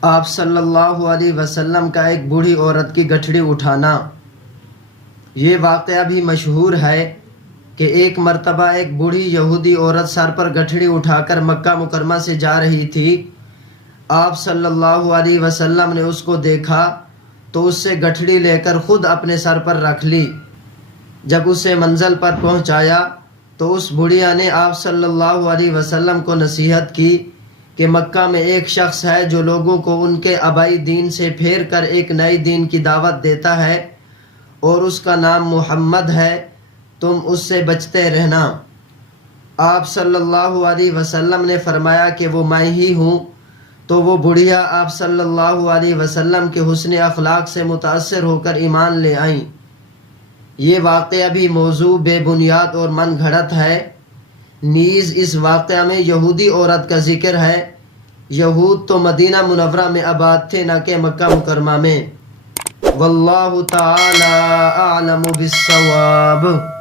آپ صلی اللہ علیہ وسلم کا ایک بوڑھی عورت کی گٹھڑی اٹھانا۔ یہ واقعہ بھی مشہور ہے کہ ایک مرتبہ ایک بوڑھی یہودی عورت سر پر گٹھڑی اٹھا کر مکہ مکرمہ سے جا رہی تھی۔ آپ صلی اللہ علیہ وسلم نے اس کو دیکھا تو اس سے گٹھڑی لے کر خود اپنے سر پر رکھ لی۔ جب اسے منزل پر پہنچایا تو اس بڑھیا نے آپ صلی اللہ علیہ وسلم کو نصیحت کی کہ مکہ میں ایک شخص ہے جو لوگوں کو ان کے آبائی دین سے پھیر کر ایک نئی دین کی دعوت دیتا ہے اور اس کا نام محمد ہے، تم اس سے بچتے رہنا۔ آپ صلی اللہ علیہ وسلم نے فرمایا کہ وہ میں ہی ہوں، تو وہ بڑھیا آپ صلی اللہ علیہ وسلم کے حسن اخلاق سے متاثر ہو کر ایمان لے آئیں۔ یہ واقعہ بھی موضوع بے بنیاد اور من گھڑت ہے۔ نیز اس واقعہ میں یہودی عورت کا ذکر ہے۔ یہود تو مدینہ منورہ میں آباد تھے نہ کہ مکہ مکرمہ میں۔ واللہ تعالی اعلم بالصواب۔